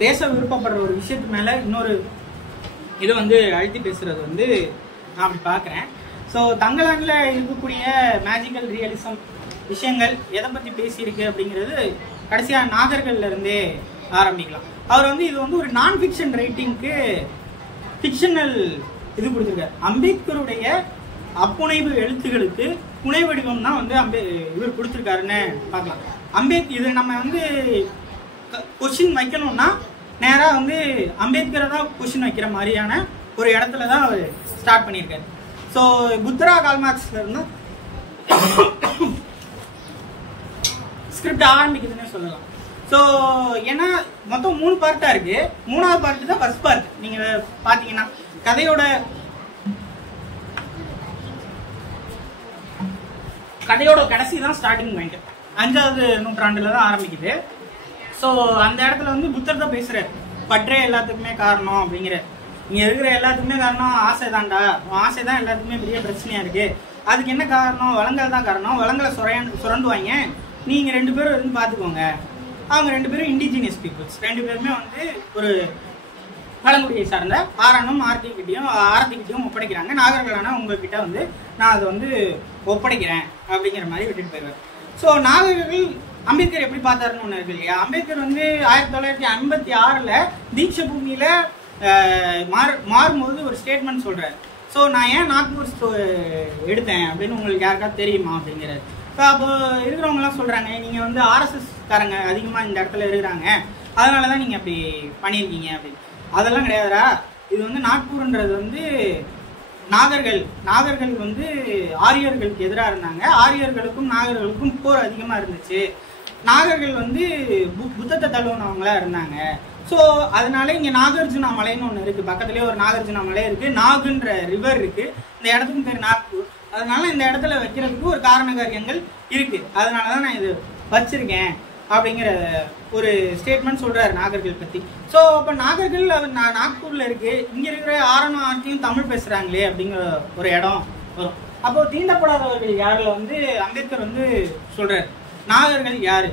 பேச விருப்பப்படுற ஒரு விஷயத்து மேலே இன்னொரு இது வந்து அழுத்தி பேசுறது வந்து நான் அப்படி பார்க்குறேன். ஸோ தங்கலாண்டில் இருக்கக்கூடிய மேஜிக்கல் ரியலிசம் விஷயங்கள் எதை பற்றி பேசியிருக்கு அப்படிங்கிறது கடைசியாக நாகர்கள்ல இருந்தே ஆரம்பிக்கலாம். அவர் வந்து இது வந்து ஒரு நான் ஃபிக்ஷன் ரைட்டிங்க்கு ஃபிக்ஷனல் இது கொடுத்துருக்காரு. அம்பேத்கருடைய அப்புனைவு எழுத்துகளுக்கு புனை வடிவம் தான் வந்து இவர் கொடுத்துருக்காருன்னு பார்க்கலாம். இது நம்ம வந்து கொஸ்டின் வைக்கணும்னா நேராக வந்து அம்பேத்கரை தான் கொஸ்டின் வைக்கிற மாதிரியான ஒரு இடத்துல தான் அவர் ஸ்டார்ட் பண்ணியிருக்காரு. ஸோ புத்தரா கால்மார்க்ஸ்ல இருந்து ஸ்கிரிப்ட் ஆரம்பிக்குதுன்னு சொல்லலாம். ஸோ ஏன்னா மொத்தம் 3 பார்ட்டாக இருக்கு. 3ஆவது பார்ட்டு தான் ஃபர்ஸ்ட் பார்ட். நீங்கள் பார்த்தீங்கன்னா கதையோட கடைசி தான் ஸ்டார்டிங் பாயிண்ட். 5வது நூற்றாண்டுல தான் ஆரம்பிக்குது. ஸோ அந்த இடத்துல வந்து புத்தர் தான் பேசுறாரு. பற்றே எல்லாத்துக்குமே காரணம் அப்படிங்கிற, இங்க இருக்கிற எல்லாத்துக்குமே காரணம் ஆசை தான்டா, ஆசை தான் எல்லாத்துக்குமே பெரிய பிரச்சனையா இருக்கு. அதுக்கு என்ன காரணம்? வளங்கள் தான் காரணம். வளங்களை சுரண்டுவாங்க. நீங்க 2 பேரும் வந்து பாத்துக்கோங்க. அவங்க 2 பேரும் இண்டிஜினியஸ் பீப்புள்ஸ். 2 பேருமே வந்து ஒரு பழங்குடியை சார்ந்த ஆரத்திக்கிட்டையும் ஒப்படைக்கிறாங்க. நாகர்களான உங்ககிட்ட வந்து நான் அதை வந்து ஒப்படைக்கிறேன் அப்படிங்கிற மாதிரி விட்டுட்டு போயிடுவார். ஸோ நாகர்கள் அம்பேத்கர் எப்படி பார்த்தாருன்னு ஒன்று இருக்கு இல்லையா? அம்பேத்கர் வந்து 1956 தீட்ச பூமியில மாறும்போது ஒரு ஸ்டேட்மெண்ட் சொல்றாரு. ஸோ நான் ஏன் நாக்பூர் எடுத்தேன் அப்படின்னு உங்களுக்கு யாருக்காவது தெரியுமா அப்படிங்கிறாரு. ஸோ அப்போ இருக்கிறவங்கலாம் சொல்றாங்க, நீங்க வந்து ஆர்எஸ்எஸ் காரங்க அதிகமா இந்த இடத்துல இருக்கிறாங்க, அதனாலதான் நீங்க அப்படி பண்ணியிருக்கீங்க அப்படின்னு. அதெல்லாம் கிடையாதுரா. இது வந்து நாக்பூர்ன்றது வந்து நாகர்கள் வந்து ஆரியர்களுக்கு எதிராக இருந்தாங்க. ஆரியர்களுக்கும் நாகர்களுக்கும் போர் அதிகமா இருந்துச்சு. நாகர்கள் வந்து புத்தத்தை தழுவினவங்களா இருந்தாங்க. ஸோ அதனால இங்க நாகார்ஜுனா மலைன்னு ஒன்று இருக்கு. பக்கத்துலேயே ஒரு நாகார்ஜுனா மலை இருக்கு. நாகுன்ற ரிவர் இருக்கு. இந்த இடத்துக்கு பேர் நாக்பூர். அதனால இந்த இடத்துல வைக்கிறதுக்கு ஒரு காரண காரியங்கள் இருக்கு. அதனாலதான் நான் இது வச்சிருக்கேன் அப்படிங்கிற ஒரு ஸ்டேட்மெண்ட் சொல்றாரு நாகர்கள் பத்தி. ஸோ அப்ப நாகர்கள் நாக்பூர்ல இருக்கு. இங்க இருக்கிற ஆரணும் ஆர்த்தியும் தமிழ் பேசுறாங்களே அப்படிங்கிற ஒரு இடம் வரும். அப்போ தீண்டப்படாதவர்கள் யாருல வந்து அம்பேத்கர் வந்து சொல்றாரு. நாகர்கள் யாரு?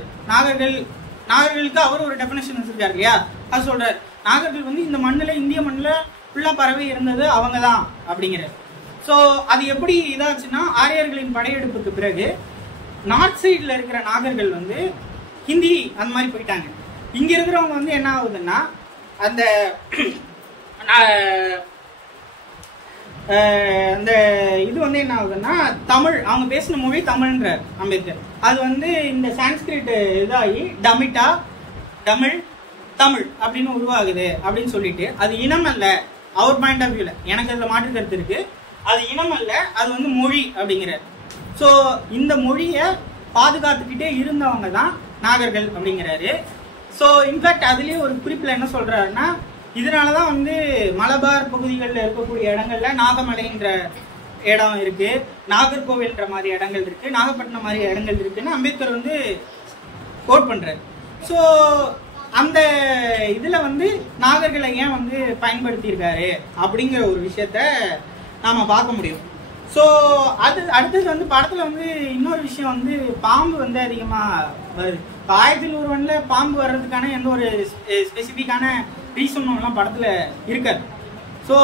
நாகர்களுக்கு அவர் ஒரு டெபினேஷன் வச்சிருக்காரு இல்லையா? அது சொல்றாரு. நாகர்கள் வந்து இந்த மண்ணில், இந்திய மண்ணில் ஃபுல்லா பரவி இருந்தது அவங்க தான் அப்படிங்கிறார். ஸோ அது எப்படி இதாச்சுன்னா, ஆரியர்களின் படையெடுப்புக்கு பிறகு நார்த் சைட்ல இருக்கிற நாகர்கள் வந்து ஹிந்தி அந்த மாதிரி போயிட்டாங்க. இங்க இருக்கிறவங்க வந்து என்ன ஆகுதுன்னா, அந்த அந்த இது வந்து என்ன ஆகுதுன்னா, தமிழ், அவங்க பேசின மொழி தமிழ்ன்றார் அம்பேத்கர். அது வந்து இந்த சான்ஸ்கிரிட் இதாகி டமிட்டா, தமிழ் அப்படின்னு உருவாகுது அப்படின்னு சொல்லிட்டு, அது இனம் அல்ல, அவர் பாயிண்ட் ஆஃப் வியூல எனக்கு அதுல மாற்று கருத்து இருக்கு. அது இனம் அல்ல, அது வந்து மொழி அப்படிங்கிறார். ஸோ இந்த மொழியை பாதுகாத்துக்கிட்டே இருந்தவங்க தான் நாகர்கள் அப்படிங்கிறாரு. ஸோ இன்ஃபேக்ட் அதுலேயே ஒரு குறிப்பில் என்ன சொல்றாருன்னா, இதனாலதான் வந்து மலபார் பகுதிகளில் இருக்கக்கூடிய இடங்கள்ல நாகமலைன்ற இடம் இருக்கு, நாகர்கோவில்ன்ற மாதிரி இடங்கள் இருக்கு, நாகப்பட்டினம் மாதிரி இடங்கள் இருக்குன்னு அம்பேத்கர் வந்து கோட் பண்றாரு. ஸோ அந்த இதுல வந்து நாகர்களை ஏன் வந்து பயன்படுத்தி இருக்காரு அப்படிங்கிற ஒரு விஷயத்த நாம பார்க்க முடியும். ஸோ அடுத்தது வந்து படத்தில் வந்து இன்னொரு விஷயம் வந்து பாம்பு வந்து அதிகமாக வருது. இப்போ 1001 பாம்பு வர்றதுக்கான எந்த ஒரு ஸ்பெசிஃபிக்கான ரீசன்லாம் படத்தில் இருக்காது. ஸோ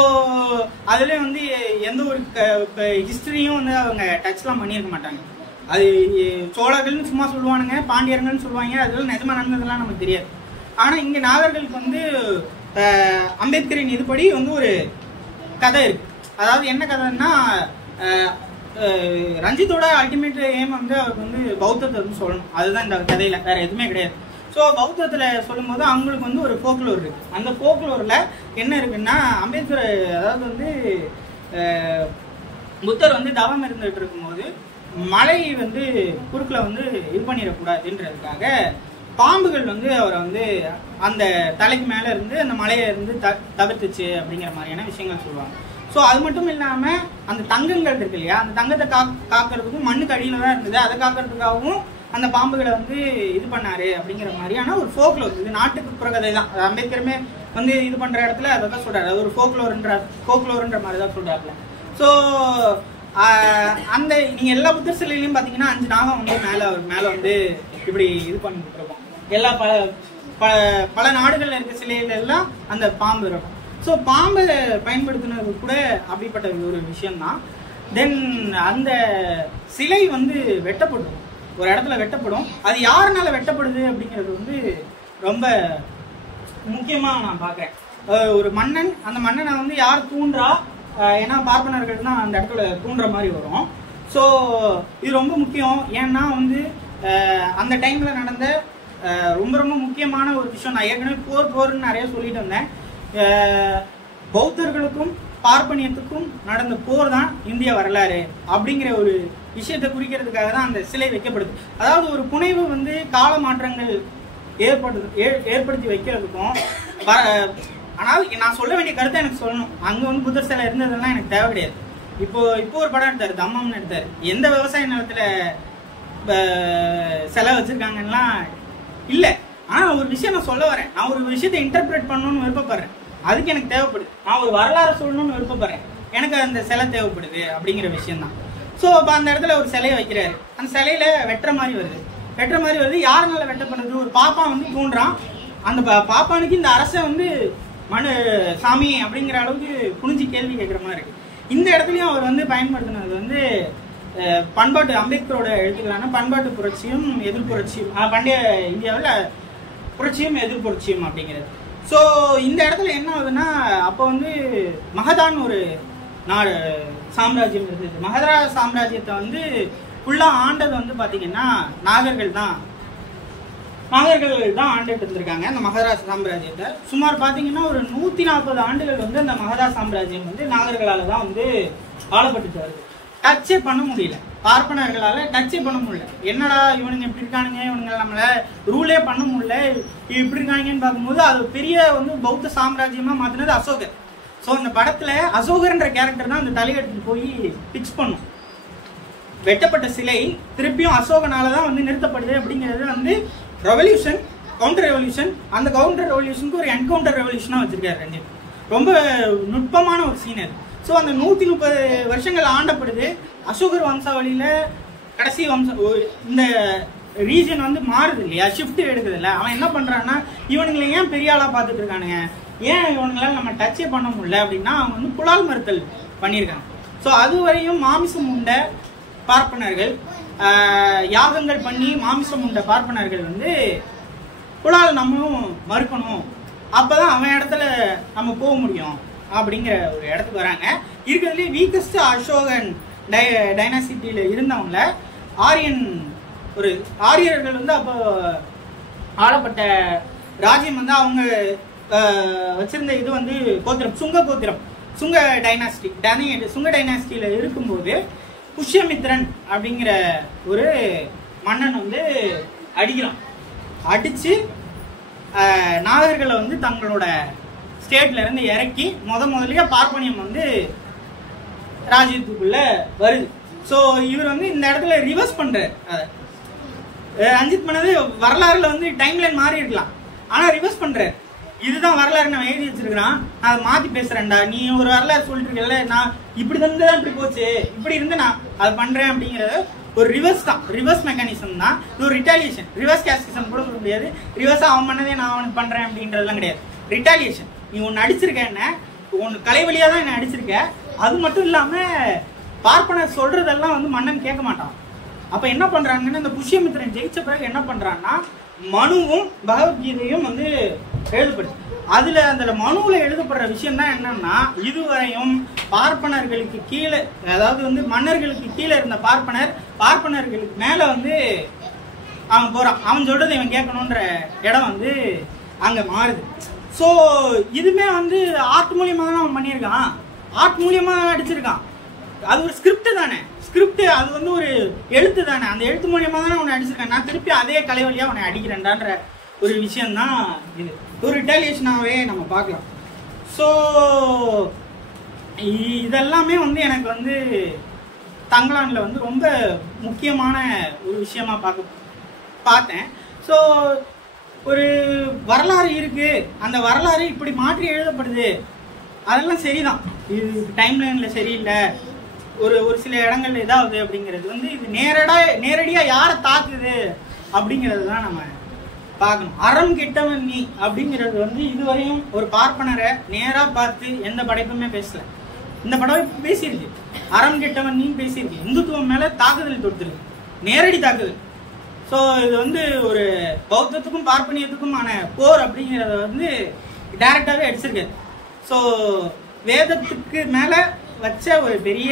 அதில் வந்து எந்த ஒரு ஹிஸ்டரியும் வந்து அவங்க டச்லாம் பண்ணியிருக்க மாட்டாங்க. அது சோழர்கள்னு சும்மா சொல்லுவானுங்க, பாண்டியர்கள்னு சொல்லுவாங்க, அதெல்லாம் நிஜமாக நடந்ததெல்லாம் நமக்கு தெரியாது. ஆனால் இங்கே நாகர்களுக்கு வந்து அம்பேத்கரின் இதுபடி வந்து ஒரு கதை இருக்கு. அதாவது என்ன கதைன்னா, ரஞ்சித்தோட அல்டிமேட் எய்ம் வந்து அவருக்கு வந்து பௌத்தத்தை வந்து சொல்லணும். அதுதான் இந்த கதையில, வேற எதுவுமே கிடையாது. ஸோ பௌத்தத்தில் சொல்லும்போது அவங்களுக்கு வந்து ஒரு ஃபோக்லோர் இருக்கு. அந்த ஃபோக்லோரில் என்ன இருக்குன்னா, அம்பேத்கர் அதாவது வந்து புத்தர் வந்து தவம் இருந்துகிட்டு இருக்கும்போது மழை வந்து குறுக்கில் வந்து இது பண்ணிடக்கூடாதுன்றதுக்காக பாம்புகள் வந்து அவரை வந்து அந்த தலைக்கு மேலே இருந்து அந்த மலையை இருந்து தவிர்த்துச்சு அப்படிங்கிற மாதிரியான விஷயங்கள் சொல்லுவாங்க. ஸோ அது மட்டும் இல்லாமல் அந்த தங்கங்கள் இருக்கு இல்லையா, அந்த தங்கத்தை காக்கிறதுக்கும் மண்ணுக்கு அடியில் தான் இருந்தது, அதை காக்கிறதுக்காகவும் அந்த பாம்புகளை வந்து இது பண்ணாரு அப்படிங்கிற மாதிரியான ஒரு ஃபோக்லோர். இது நாட்டுக்கு புறக்கதை தான். அம்பேத்கருமே வந்து இது பண்ணுற இடத்துல அதை தான் சொல்கிறாரு. அது ஒரு ஃபோக்லோர்ன்ற மாதிரி தான் சொல்கிறாப்புல. ஸோ அந்த நீங்கள் எல்லா புத்தர் சிலையிலையும் பார்த்தீங்கன்னா 5 நாகம் வந்து மேலே வந்து இப்படி இது பண்ணிட்டு இருக்கோம். எல்லா பல நாடுகளில் இருக்க சிலையில எல்லாம் அந்த பாம்பு இருக்கும். ஸோ பாம்பை பயன்படுத்தினது கூட அப்படிப்பட்ட ஒரு விஷயம்தான். தென் அந்த சிலை வந்து வெட்டப்படும், ஒரு இடத்துல வெட்டப்படும். அது யாருனால வெட்டப்படுது அப்படிங்கிறது வந்து ரொம்ப முக்கியமாக நான் பார்க்குறேன். ஒரு மன்னன், அந்த மன்னனை வந்து யார் தூண்டுறா, ஏன்னா பார்ப்பனர்கள் தான் அந்த இடத்துல தூண்டுற மாதிரி வரும். ஸோ இது ரொம்ப முக்கியம். ஏன்னா வந்து அந்த டைமில் நடந்த ரொம்ப ரொம்ப முக்கியமான ஒரு விஷயம். நான் ஏற்கனவே போர்ன்னு நிறைய சொல்லிட்டு வந்தேன். பௌத்தர்களுக்கும் பார்ப்பனியத்துக்கும் நடந்த போர் தான் இந்திய வரலாறு அப்படிங்கிற ஒரு விஷயத்தை குறிக்கிறதுக்காக தான் அந்த சிலை வைக்கப்படுது. அதாவது ஒரு புனைவு வந்து கால மாற்றங்கள் ஏற்படுத்தி வைக்கிறதுக்கும், ஆனால் நான் சொல்ல வேண்டிய கருத்தை எனக்கு சொல்லணும். அங்கே வந்து புத்தர் சிலை இருந்ததெல்லாம் எனக்கு தேவை கிடையாது. இப்போ ஒரு படம் எடுத்தாரு, தம்மம்னு எடுத்தாரு. எந்த விவசாய நிலத்துல சிலை வச்சிருக்காங்கன்னா இல்லை. ஆனால் ஒரு விஷயம் நான் சொல்ல வரேன், நான் ஒரு விஷயத்தை இன்டர்பிரேட் பண்ணணும்னு விருப்பப்படுறேன், அதுக்கு எனக்கு தேவைப்படுது. நான் ஒரு வரலாறு சொல்லணும்னு விருப்பப்படுறேன், எனக்கு அந்த சிலை தேவைப்படுது அப்படிங்கிற விஷயம்தான். ஸோ இப்போ அந்த இடத்துல ஒரு சிலையை வைக்கிறாரு, அந்த சிலையில வெட்டுற மாதிரி வருது. யாருனால வெட்டப்படுறது? ஒரு பாப்பா வந்து தூண்டுறான். அந்த பாப்பானுக்கு இந்த அரசை வந்து சாமி அப்படிங்கிற அளவுக்கு குனிஞ்சு கேள்வி கேட்குற மாதிரி இருக்கு. இந்த இடத்துலையும் அவர் வந்து பயன்படுத்தினது வந்து பண்பாட்டு, அம்பேத்கரோட எழுத்துக்களான பண்பாட்டு புரட்சியும் எதிர்ப்புரட்சியும், பண்டைய இந்தியாவில் புரட்சியும் எதிர்ப்புரட்சியும் அப்படிங்கிறது. ஸோ இந்த இடத்துல என்ன ஆகுதுன்னா, அப்போ வந்து மகதான் ஒரு நாடு சாம்ராஜ்யம் இருந்தது. மகதரா சாம்ராஜ்யத்தை வந்து ஃபுல்லாக ஆண்டது வந்து பார்த்தீங்கன்னா நாகர்கள் தான் ஆண்டுட்டு இருந்திருக்காங்க அந்த மகதரா சாம்ராஜ்யத்தை. சுமார் பார்த்தீங்கன்னா ஒரு 140 ஆண்டுகள் வந்து அந்த மகதா சாம்ராஜ்யம் வந்து நாகர்களால் தான் வந்து ஆளப்பட்டுட்டு வருது. டச்சே பண்ண முடியல, பார்ப்பனர்களால் டச்சே பண்ண முடியல. என்னடா இவனுங்க இப்படி இருக்கானுங்க, இவனுங்க நம்மளை ரூலே பண்ண முடியல, இப்படி இருக்கானுங்கன்னு பார்க்கும்போது அது பெரிய வந்து பௌத்த சாம்ராஜ்யமாக மாற்றினது அசோகர். ஸோ இந்த படத்தில் அசோகர்ன்ற கேரக்டர் தான் அந்த தலையெடுத்து போய் பிச் பண்ணும். வெட்டப்பட்ட சிலை திருப்பியும் அசோகனால தான் வந்து நிறுத்தப்படுது அப்படிங்கிறது வந்து ரெவல்யூஷன், கவுண்டர் ரெவல்யூஷன். அந்த கவுண்டர் ரெவல்யூஷனுக்கு ஒரு என்கவுண்டர் ரெவல்யூஷனாக வச்சிருக்காரு ரஞ்சித். ரொம்ப நுட்பமான ஒரு சீன் அது. ஸோ அந்த 130 வருஷங்கள் ஆண்டப்படுது. அசோகர் வம்சாவளியில் கடைசி இந்த ரீஜன் வந்து மாறுது இல்லையா, ஷிஃப்ட் எடுக்குது இல்லை. அவன் என்ன பண்ணுறான்னா, இவனுங்களை ஏன் பெரிய ஆளாக பார்த்துட்டு இருக்கானுங்க, ஏன் இவனுங்களால் நம்ம டச்சே பண்ண முடியல அப்படின்னா அவங்க வந்து புலால் மறுத்தல் பண்ணியிருக்காங்க. ஸோ அது வரையும் மாமிசம் உண்ட பார்ப்பனர்கள், யாகங்கள் பண்ணி மாமிசம் உண்ட பார்ப்பனர்கள் வந்து புலால் நம்மளும் மறுக்கணும், அப்போதான் அவன் இடத்துல நம்ம போக முடியும் அப்படிங்கிற ஒரு இடத்துக்கு வராங்க. இருக்கிறதுலே வீக்கஸ்ட் அசோகன் டைனாசிட்டியில் இருந்தவங்கள ஆரியர்கள் வந்து அப்போ ஆளப்பட்ட ராஜ்யம் வந்து அவங்க வச்சிருந்த இது வந்து கோத்திரம், சுங்க டைனாசிட்டி. சுங்க டைனாசிட்டியில் இருக்கும்போது புஷ்யமித்ரன் அப்படிங்கிற ஒரு மன்னன் வந்து அடிச்சு நாகர்களை வந்து தங்களோட ஸ்டேட்ல இருந்து இறக்கி முதலிய பார்ப்பனியம் வந்து ராஜ்யத்துக்குள்ள வருது. ஸோ இவர் வந்து இந்த இடத்துல ரிவர்ஸ் பண்றாரு. ரஞ்சித் பண்ணது வரலாறுல வந்து டைம்லைன் மாறி இருக்கலாம், ஆனா ரிவர்ஸ் பண்றாரு. இதுதான் வரலாறு நான் எழுதி வச்சிருக்கிறான், நான் அதை மாத்தி பேசுறேன்டா, நீ ஒரு வரலாறு சொல்லிட்டு இருக்கல, நான் இப்படி தான் இப்படி போச்சு, இப்படி இருந்து நான் அது பண்றேன் அப்படிங்கிறது ஒரு ரிவர்ஸ் தான், ரிவர்ஸ் மெக்கானிசம் தான். இது ஒரு ரிட்டாலியேஷன், ரிவர்ஸ் கேஸ்டிசம் கூட சொல்ல முடியாது. ரிவர்ஸா அவன் பண்ணதே நான் அவனுக்கு பண்றேன் அப்படின்றதுலாம் கிடையாது. ரிட்டாலியேஷன். நீ ஒன்னு அடிச்சிருக்க, என்ன ஒன்னு கலை வழியா தான் என்ன அடிச்சிருக்க. அது மட்டும் இல்லாம பார்ப்பனர் சொல்றதெல்லாம் வந்து மன்னன் கேட்க மாட்டான். அப்ப என்ன பண்றாங்கன்னா, இந்த புஷ்யமித்திரன் ஜெயிச்ச பிறகு என்ன பண்றான்னா, மனுவும் பகவத்கீதையும் வந்து எழுதப்படுது. அதுல அந்த மனுவுல எழுதப்படுற விஷயம் தான் என்னன்னா, இதுவரையும் பார்ப்பனர்களுக்கு கீழே, அதாவது வந்து மன்னர்களுக்கு கீழே இருந்த பார்ப்பனர்களுக்கு மேல வந்து அவன் போறான். அவன் சொல்றது இவன் கேட்கணுன்ற இடம் வந்து அங்க மாறுது. ஸோ இதுமே வந்து ஆர்ட் மூலியமா தான் அவன் பண்ணியிருக்கான், ஆர்ட் மூலியமா அடிச்சிருக்கான். அது ஒரு ஸ்கிரிப்ட் தானே, ஸ்கிரிப்ட் அது வந்து ஒரு எழுத்து தானே, அந்த எழுத்து மூலியமா தானே அவனை அடிச்சிருக்கான். நான் திருப்பி அதே கலை வழியா அவனை அடிக்கிறேன்டான்ற ஒரு விஷயம்தான் இது. ஒரு ரிட்டாலியேஷனாகவே நம்ம பார்க்கலாம். ஸோ இதெல்லாமே வந்து எனக்கு வந்து தங்கலான்ல வந்து ரொம்ப முக்கியமான ஒரு விஷயமா பார்த்தேன். ஸோ ஒரு வரலாறு இருக்கு, அந்த வரலாறு இப்படி மாற்றி எழுதப்படுது, அதெல்லாம் சரிதான். இது டைம்லைன்ல சரியில்லை, ஒரு சில இடங்கள்ல ஏதாவது அப்படிங்கிறது வந்து இது நேரடியா யாரை தாக்குது அப்படிங்கிறது தான் நம்ம பார்க்கணும். அறம் கெட்டவன் நீ அப்படிங்கிறது வந்து இதுவரையும் ஒரு பார்ப்பனரை நேரா பார்த்து எந்த படைப்புமே பேசல. இந்த படம் பேசியிருக்கு, அறம் கெட்டவன் நீ பேசியிருக்கு, இந்துத்துவம் மேல தாக்குதல் தொடுத்துருக்கு, நேரடி தாக்குதல். ஸோ இது வந்து ஒரு பௌத்தத்துக்கும் பார்ப்பனியத்துக்குமான போர் அப்படிங்கிறத வந்து டைரக்டாவே அடிச்சிருக்காரு. ஸோ வேதத்துக்கு மேல வச்ச ஒரு பெரிய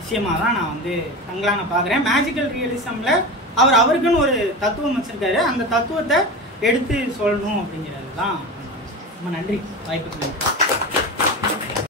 விஷயமா தான் நான் வந்து தங்கலானை பார்க்குறேன். மேஜிக்கல் ரியலிசம்ல அவருக்குன்னு ஒரு தத்துவம் வச்சிருக்காரு, அந்த தத்துவத்தை எடுத்து சொல்லணும் அப்படிங்கிறது தான். ரொம்ப நன்றி வாய்ப்புக்கு.